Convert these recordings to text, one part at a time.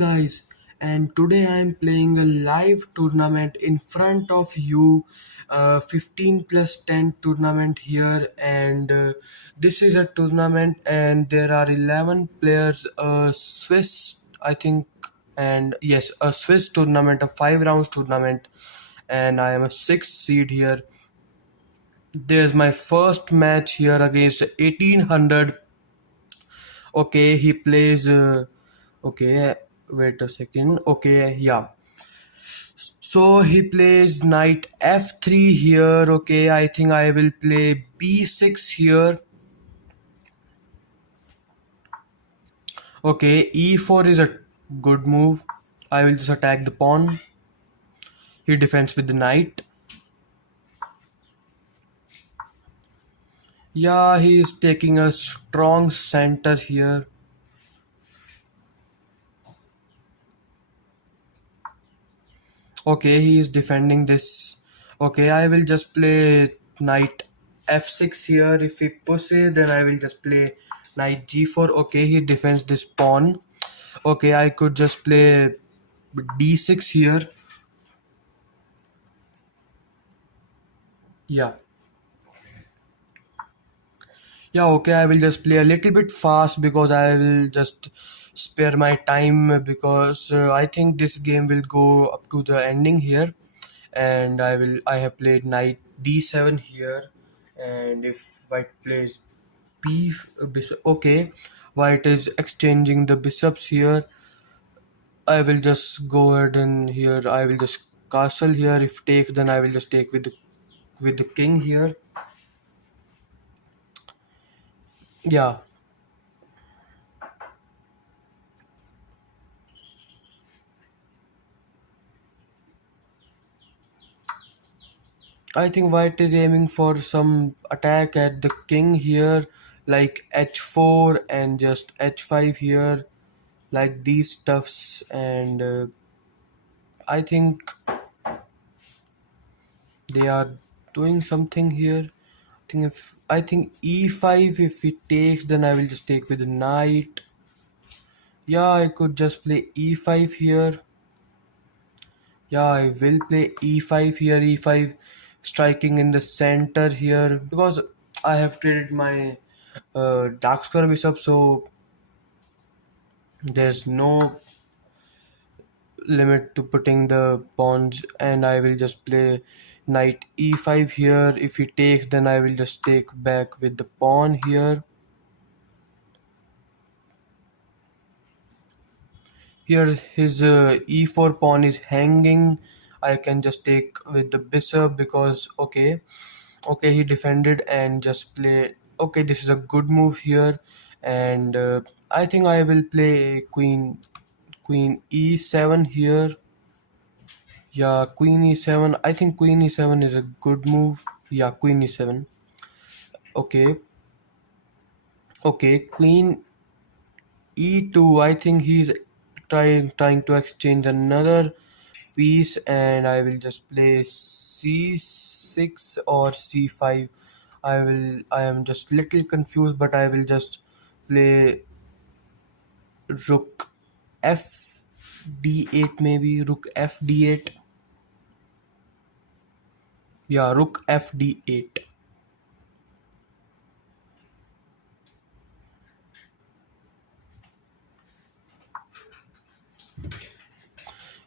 guys, and today I am playing a live tournament in front of you. 15 plus 10 tournament here, and this is a tournament, and there are 11 players. Swiss, I think, and yes, a Swiss tournament, a 5 rounds tournament, and I am a sixth seed here. There's my first match here against 1800. Okay, he plays. Okay, wait a second. Okay, yeah. So he plays knight f3 here. Okay, I think I will play b6 here. Okay, e4 is a good move. I will just attack the pawn. He defends with the knight. Yeah, he is taking a strong center here. Okay, he is defending this. Okay, I will just play knight f6 here. If he pushes, then I will just play knight g4. Okay, he defends this pawn. Okay, I could just play d6 here. Yeah. Yeah, okay, I will just play a little bit fast because I will just spare my time because I think this game will go up to the ending here, and I have played knight d7 here, and if white plays b bishop, okay, white is exchanging the bishops here. I will just go ahead and here I will just castle here. If take, then I will just take with the king here. Yeah, I think white is aiming for some attack at the king here, like h4 and just h5 here, like these stuffs, and I think they are doing something here. I think e5, if he takes, then I will just take with the knight. Yeah, I could just play e5 here. Yeah, I will play e5 here, e5 striking in the center here because I have traded my dark square bishop, so there's no limit to putting the pawns, and I will just play knight e5 here. If he takes, then I will just take back with the pawn here. Here his e4 pawn is hanging. I can just take with the bishop because okay, he defended and just play. Okay, this is a good move here, and I think I will play queen e7 here. Yeah, queen e7. I think queen e7 is a good move. Yeah, queen e7. Okay, okay, queen e2. I think he's trying to exchange another piece, and I will just play c6 or c5. I am just little confused, but I will just play rook f d8, maybe rook f d8. Yeah, rook f d8.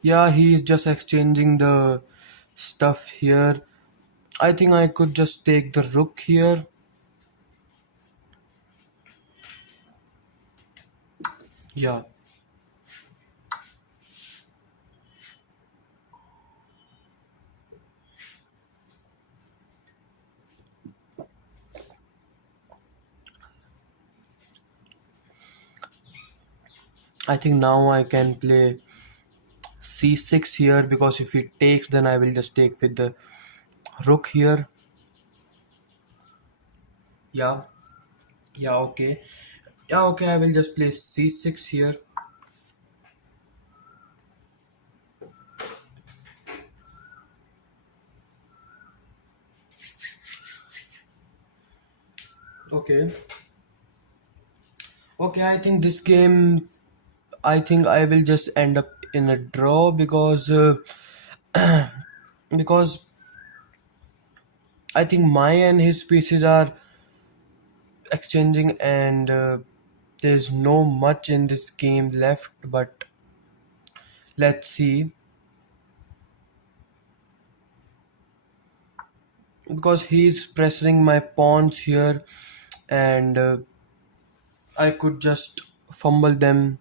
Yeah, he is just exchanging the stuff here. I think I could just take the rook here. Yeah, I think now I can play c6 here because if he takes, then I will just take with the rook here. Yeah, yeah, okay. Yeah, okay, I will just play c6 here. Okay. Okay, I think this game I think I will just end up in a draw because because I think my and his pieces are exchanging, and there's no much in this game left. But let's see, because he's pressuring my pawns here, and I could just fumble them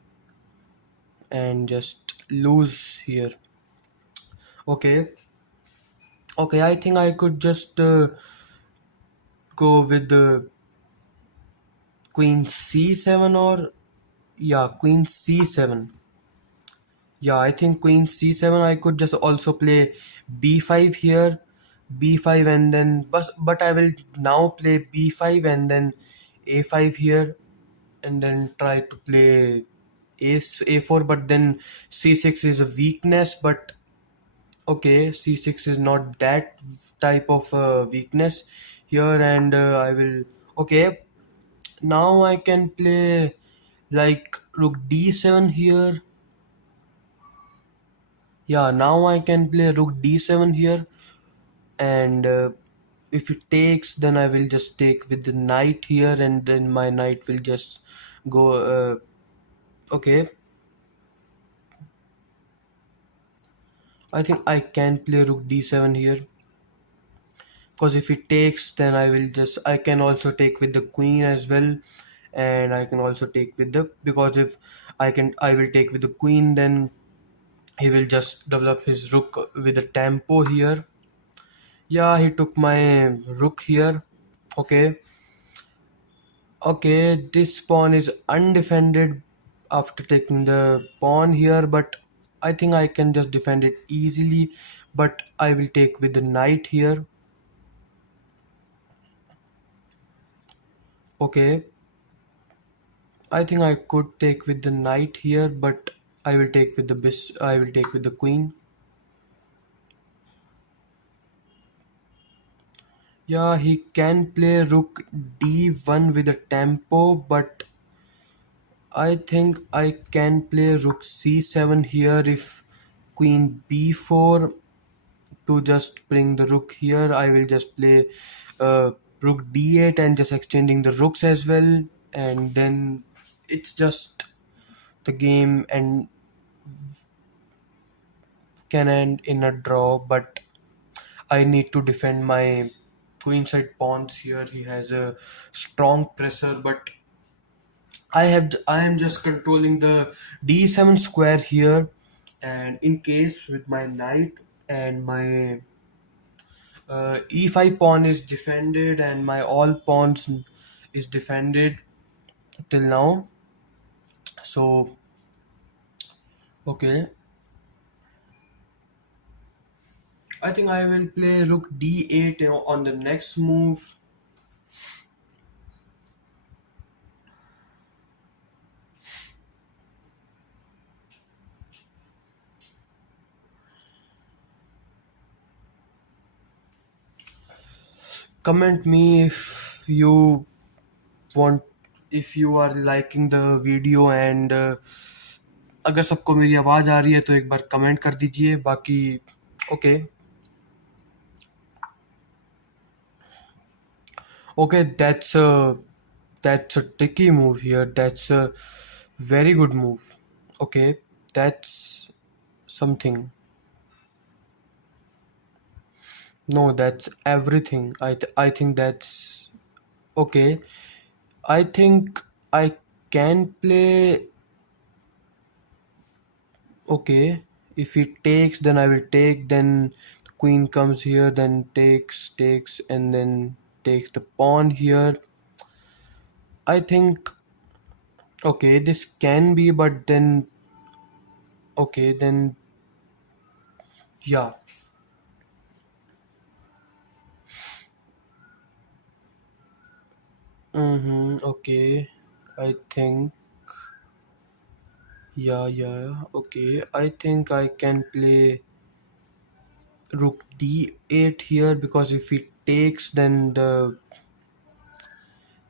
and just lose here. Okay, okay. I think I could just go with the queen c7, or yeah, queen c7. Yeah, I think queen c7. I could just also play b5 here, b5, and then but I will now play b5 and then a5 here, and then try to play a4. But then c6 is a weakness. But okay, c6 is not that type of weakness here, and I will. Okay, now I can play like rook d7 here. Yeah, now I can play rook d7 here, and if it takes, then I will just take with the knight here, and then my knight will just go. Okay, I think I can play rook d7 here, because if it takes, then I can also take with the queen as well, and I can also take with the, because if I will take with the queen, then he will just develop his rook with the tempo here. Yeah, he took my rook here. Okay, okay, this pawn is undefended after taking the pawn here, but I think I can just defend it easily. But I will take with the knight here. Okay, I think I could take with the knight here, but I will take with the I will take with the queen. Yeah, he can play rook d1 with a tempo, but I think I can play rook c7 here if queen b4 to just bring the rook here. I will just play rook d8 and just exchanging the rooks as well, and then it's just the game and can end in a draw. But I need to defend my queenside pawns here. He has a strong pressure, but I am just controlling the d7 square here, and in case with my knight and my e5 pawn is defended, and my all pawns is defended till now. So okay, I think I will play rook d8 on the next move. Comment me if you want, if you are liking the video, and अगर सबको मेरी आवाज़ आ रही है तो एक बार comment कर दीजिए. बाकी okay, okay, that's a tricky move here. That's a very good move. Okay, that's something. No, that's everything. I think that's okay. I think I can play. Okay, if he takes, then I will take. Then queen comes here, then takes, and then takes the pawn here. I think okay, this can be, but then okay, then yeah. Okay, I think yeah. Okay, I think I can play rook d8 here, because if he takes, then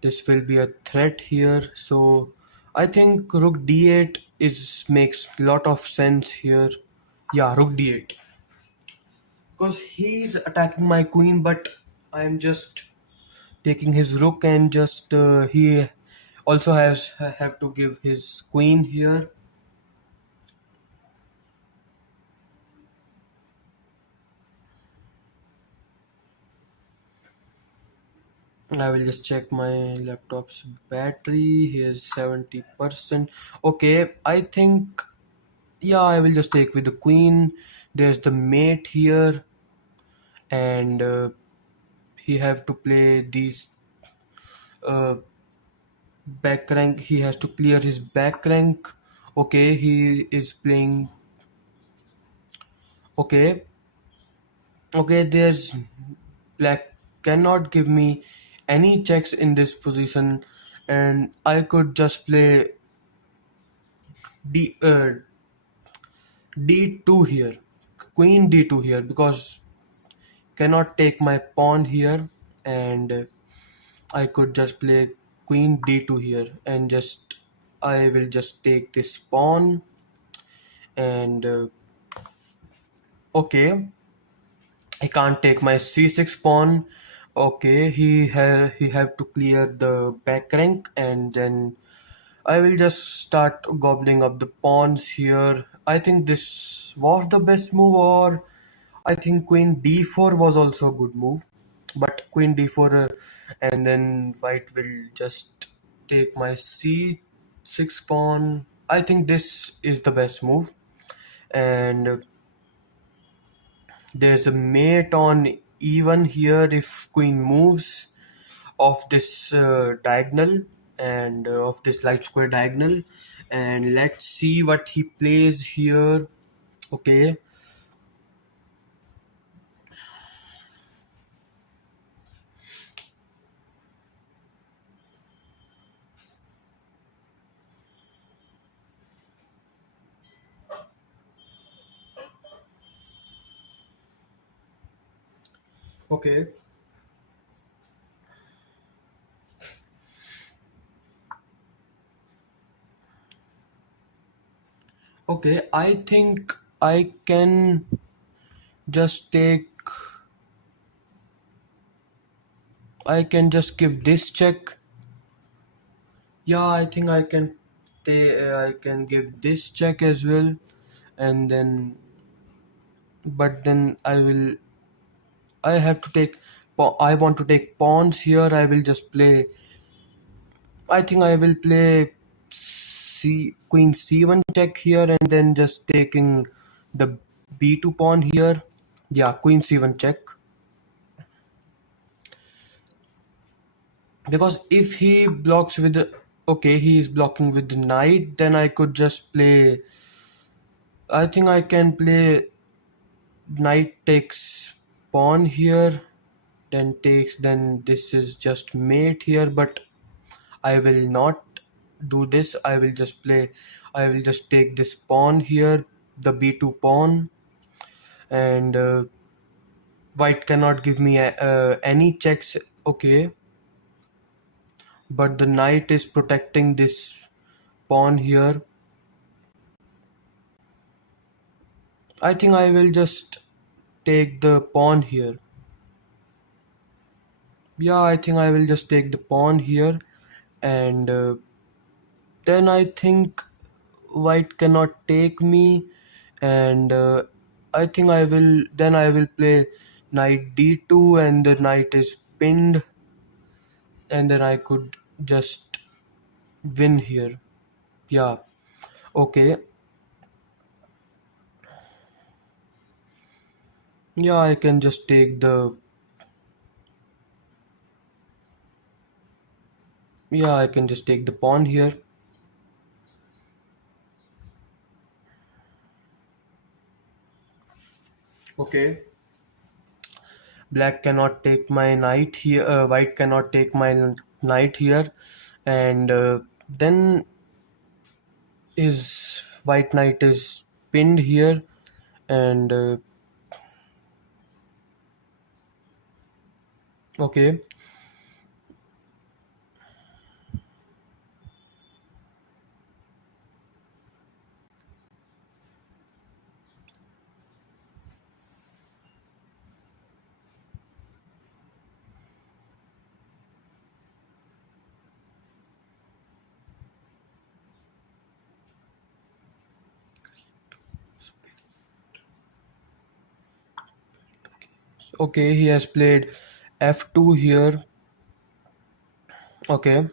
this will be a threat here. So I think rook d8 is makes lot of sense here. Yeah, rook d8 because he's attacking my queen, but I'm just taking his rook and just he also has have to give his queen here. I will just check my laptop's battery. Here's 70%. Okay, I think yeah, I will just take with the queen. There's the mate here, and he have to play these uh, back rank. He has to clear his back rank. Okay, he is playing. Okay, okay. There's black cannot give me any checks in this position, and I could just play d d2 here, queen d2 here because cannot take my pawn here, and I could just play queen d2 here and just I will just take this pawn and okay, I can't take my c6 pawn. Okay, he have to clear the back rank, and then I will just start gobbling up the pawns here. I think this was the best move, or I think queen d4 was also a good move. But queen d4 and then white will just take my c6 pawn. I think this is the best move. And there's a mate on even here if queen moves of this diagonal and of this light square diagonal, and let's see what he plays here. Okay, okay, okay, I think I can just take, I can just give this check. Yeah, I think I can I can give this check as well, and then but then I have to take I want to take pawns here. I will just play, I think I will play C queen c1 check here and then just taking the b2 pawn here. Yeah, queen c1 check. Because if he blocks with the, okay, he is blocking with the knight, then I could just play, I think I can play knight takes pawn here, then takes, then this is just mate here, but I will not do this. I will just play, I will just take this pawn here, the b2 pawn, and white cannot give me any checks. Okay, but the knight is protecting this pawn here. I think I will just take the pawn here. Yeah, I think I will just take the pawn here, and then I think white cannot take me, and I think I will play knight d2, and the knight is pinned, and then I could just win here. Yeah, okay. Yeah, I can just take the, yeah, I can just take the pawn here. Okay. Black cannot take my knight here, white cannot take my knight here, and then his white knight is pinned here, and okay, Okay, he has played f2 here. Okay.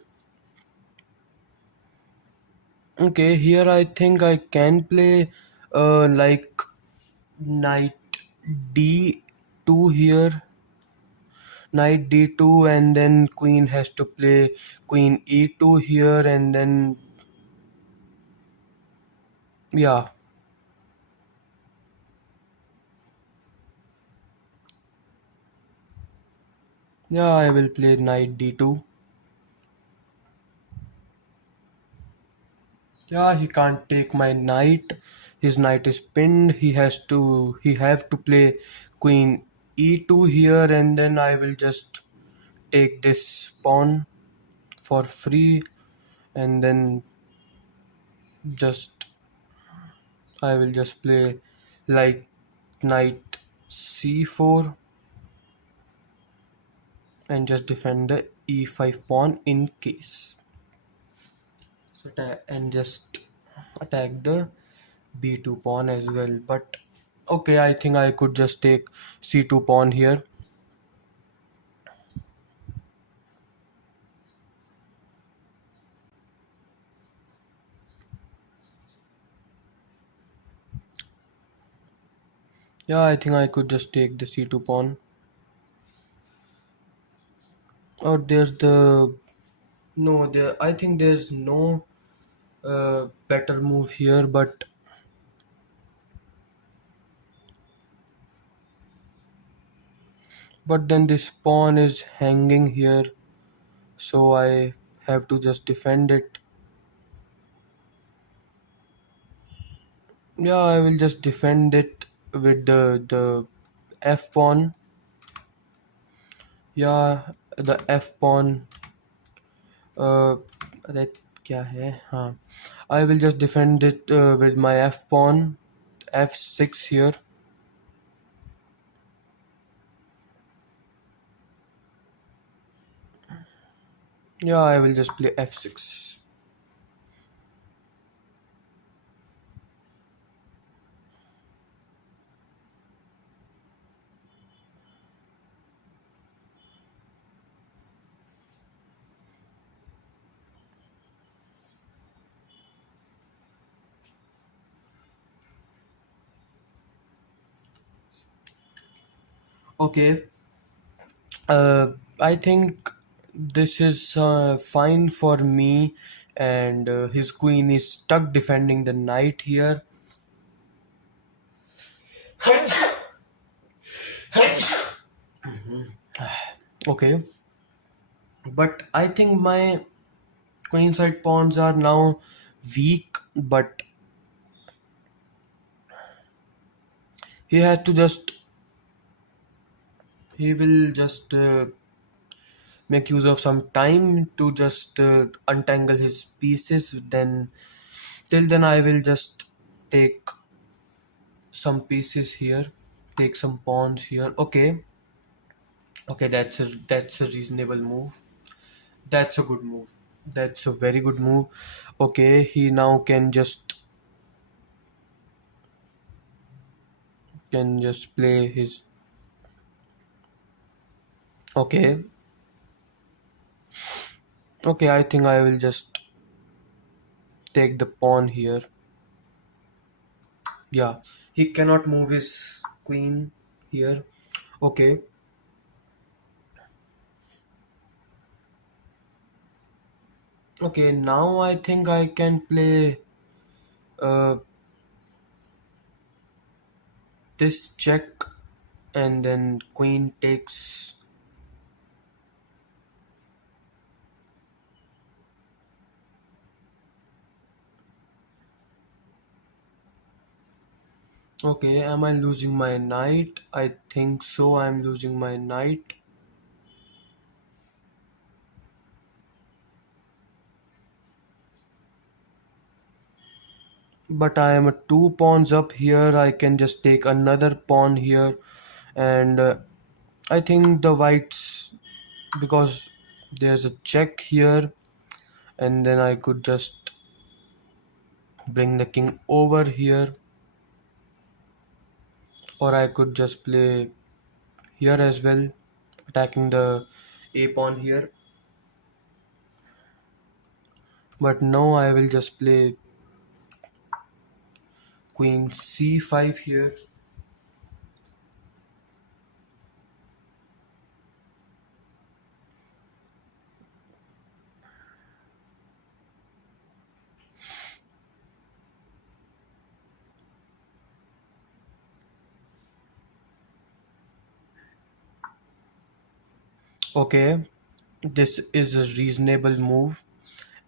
Okay, here I think I can play like knight d2 here, knight d2, and then queen has to play queen e2 here, and then yeah, yeah, I will play knight d2. Yeah, he can't take my knight. His knight is pinned. He have to play queen e2 here, and then I will just take this pawn for free, and then just I will just play like knight c4 and just defend the e5 pawn in case. So and just attack the b2 pawn as well. But okay, I think I could just take c2 pawn here. Yeah, I think I could just take the c2 pawn. Or there's the no there. I think there's no better move here, but then this pawn is hanging here, so I have to just defend it. Yeah, I will just defend it with the f pawn. Yeah, the f pawn. Uh, that क्या है? हाँ. I will just defend it with my f pawn, f6 here. Yeah, I will just play f6. Okay. I think this is fine for me, and his queen is stuck defending the knight here. Okay, but I think my queenside pawns are now weak, but he has to just he will just make use of some time to just untangle his pieces. Then till then I will just take some pieces here, take some pawns here. Okay, okay, that's a reasonable move. That's a good move. That's a very good move. Okay, he now can just play his. Okay, okay, I think I will just take the pawn here. Yeah, he cannot move his queen here. Okay, okay, now I think I can play uh, this check, and then queen takes. Okay, am I losing my knight? I think so. I'm losing my knight. But I am 2 pawns up here. I can just take another pawn here, and I think the whites, because there's a check here, and then I could just bring the king over here, or I could just play here as well, attacking the a pawn here. But now I will just play queen c5 here. Okay, this is a reasonable move,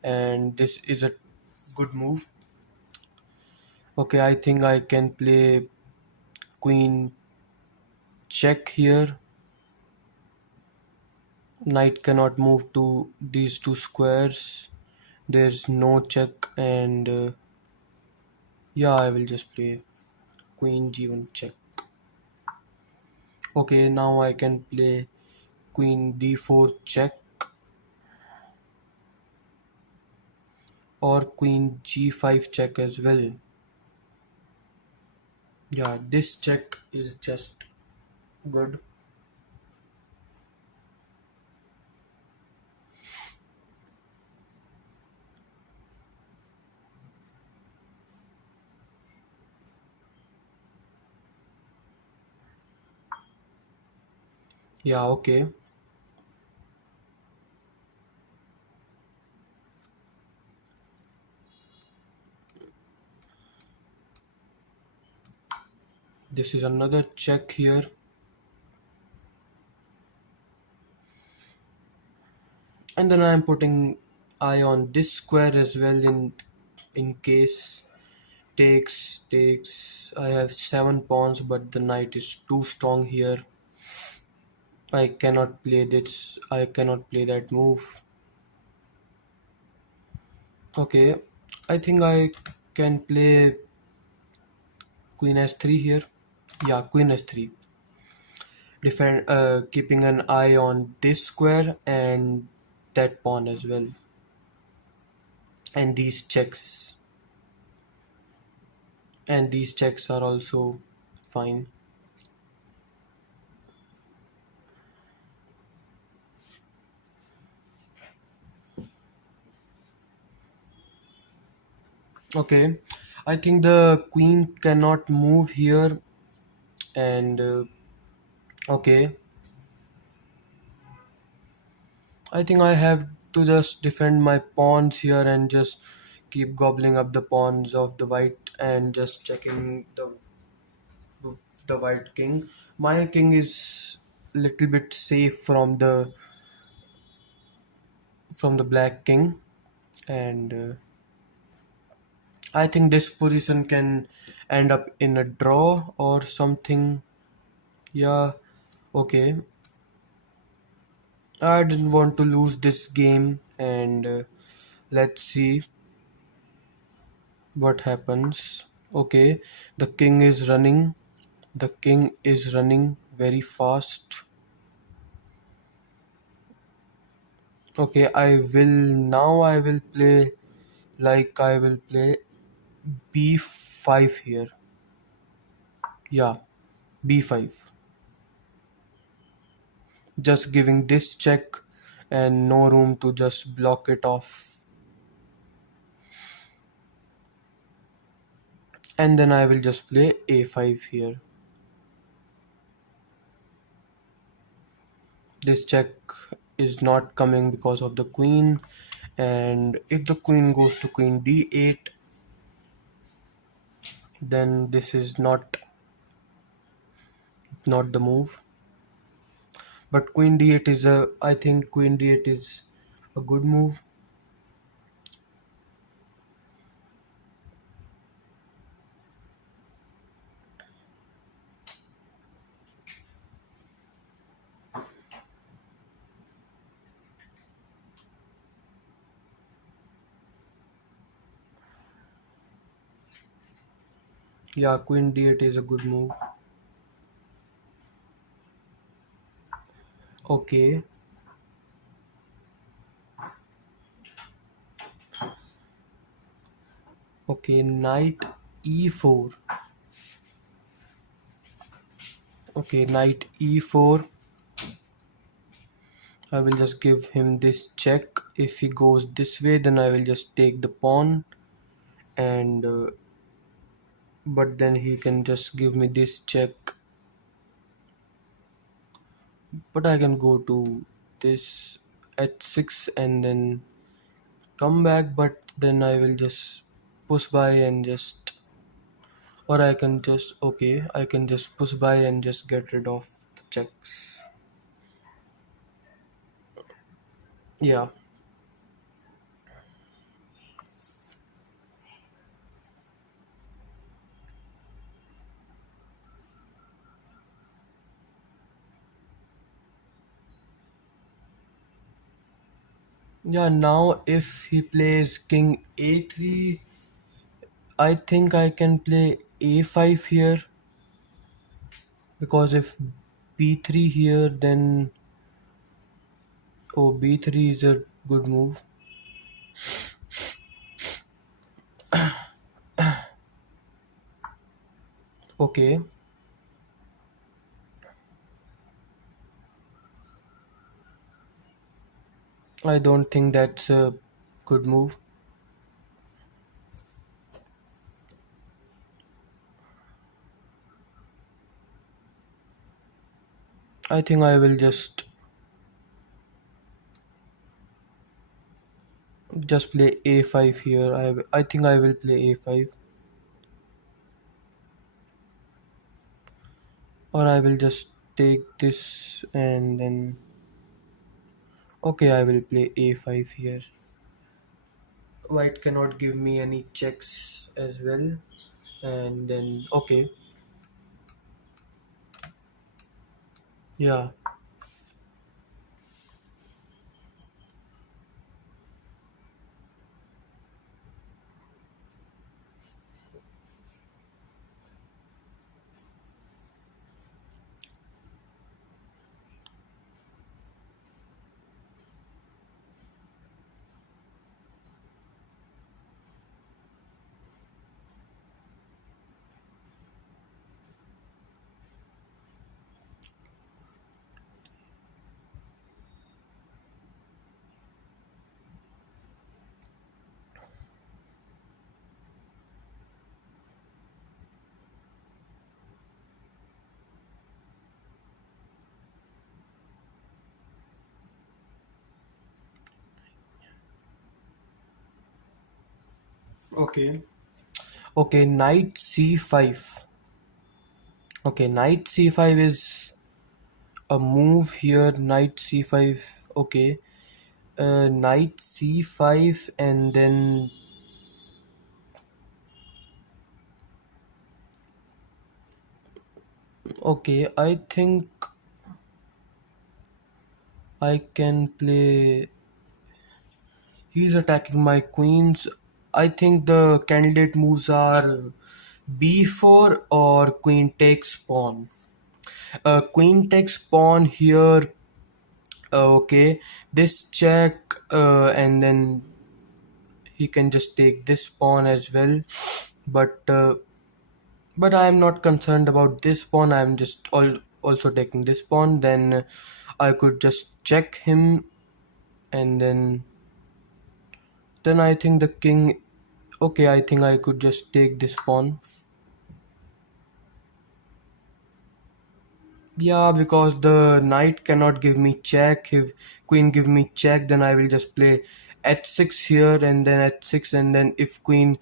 and this is a good move. Okay, I think I can play queen check here. Knight cannot move to these two squares. There's no check, and yeah, I will just play queen g1 check. Okay, now I can play queen d4 check or queen g5 check as well. Yeah, this check is just good. Yeah, okay. This is another check here. And then I'm putting eye on this square as well in case takes. I have 7 pawns, but the knight is too strong here. I cannot play this. I cannot play that move. Okay, I think I can play queen s3 here. Yeah, queen s3. Defend, keeping an eye on this square and that pawn as well, and these checks. And these checks are also fine. Okay, I think the queen cannot move here, and okay, I think I have to just defend my pawns here and just keep gobbling up the pawns of the white and just checking the white king. My king is little bit safe from the black king, and I think this position can end up in a draw or something. Yeah, okay. I didn't want to lose this game, and let's see what happens. Okay, the king is running. The king is running very fast. Okay, I will play like I will play b5 here. Yeah, b5. Just giving this check and no room to just block it off. And then I will just play a5 here. This check is not coming because of the queen, and if the queen goes to queen d8, then this is not the move. But queen d8 is a I think queen d8 is a good move. Yeah, queen d8 is a good move. Okay, okay, knight e4. Okay, knight e4. I will just give him this check. If he goes this way, then I will just take the pawn, and but then he can just give me this check. But I can go to this at 6 and then come back. But then I will just push by and just, or I can just, okay, I can just push by and just get rid of the checks. Yeah. Yeah, now if he plays king a3, I think I can play a5 here, because if b3 here, then oh, b3 is a good move. Okay, I don't think that's a good move. I think I will just play a5 here. I think I will play a5, or I will just take this and then, okay, I will play a5 here. White cannot give me any checks as well, and then okay, yeah, okay, okay. Knight c5. Okay, knight c5 is a move here. Knight c5. Okay, knight c5, and then okay, I think I can play. He's attacking my queens. I think the candidate moves are b4 or queen takes pawn. Queen takes pawn here. Okay, this check, and then he can just take this pawn as well. But but I am not concerned about this pawn. I am just also taking this pawn. Then I could just check him, and then I think the king. Okay, I think I could just take this pawn. Yeah, because the knight cannot give me check. If queen give me check, then I will just play h6 here and then h6, and then if queen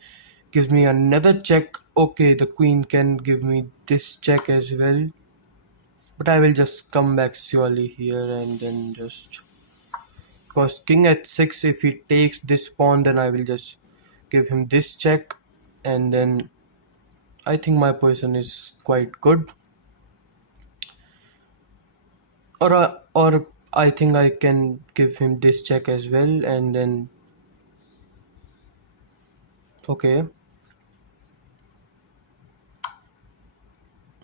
gives me another check, okay, the queen can give me this check as well. But I will just come back surely here and then just, because king h6, if he takes this pawn, then I will just give him this check, and then I think my position is quite good. Or I think I can give him this check as well, and then okay,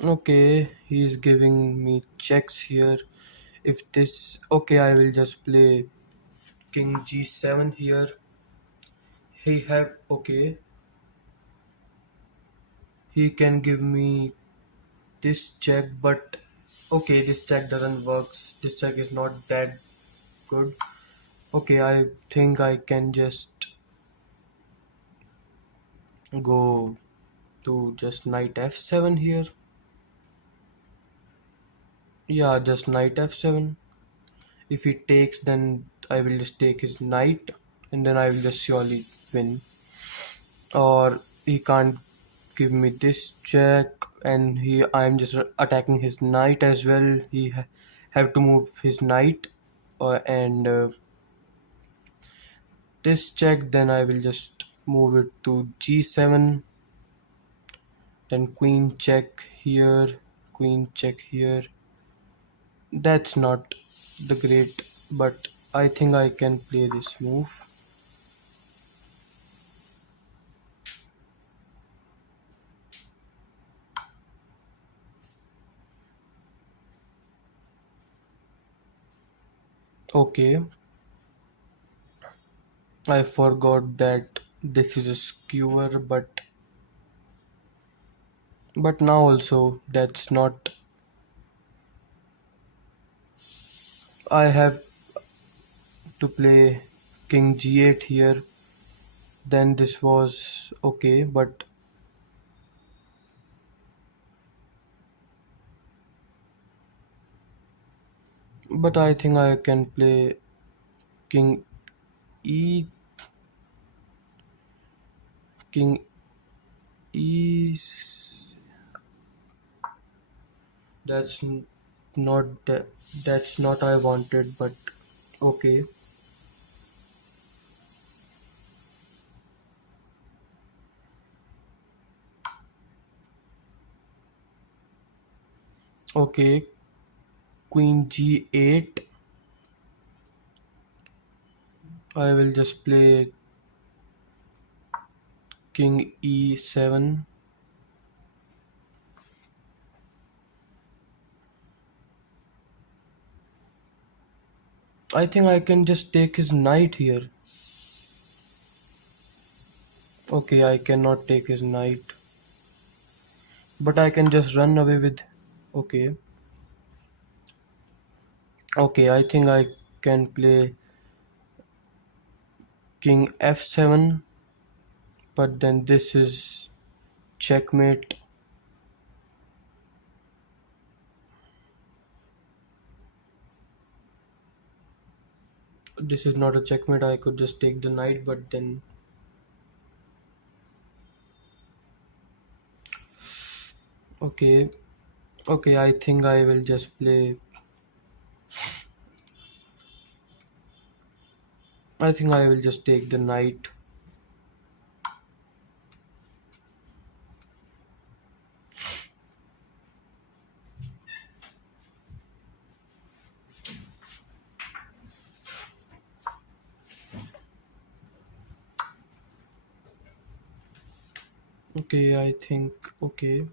okay, he's giving me checks here. If this, okay, I will just play king g7 here. He have, okay, he can give me this check, but Okay, this check doesn't work. This check is not that good. Okay, I think I can just go to just knight f7 here. Yeah, just knight f7. If he takes, then I will just take his knight, and then I will just surely win. Or he can't give me this check, and I'm just attacking his knight as well. Have to move his knight, and this check. Then I will just move it to g7. Then queen check here, queen check here. That's not the great, but I think I can play this move. Okay, I forgot that this is a skewer, but now also that's not. I have to play king g8 here. Then this was okay, but I think I can play king e king e. That's not that. That's not I wanted, but okay. Okay, queen g8. I will just play king e7. I think I can just take his knight here. Okay, I cannot take his knight, but I can just run away with. Okay, okay, I think I can play king f7, but then this is checkmate. This is not a checkmate. I could just take the knight, but then okay, okay, I think I will just play. I think I will just take the knight. Okay, I think okay.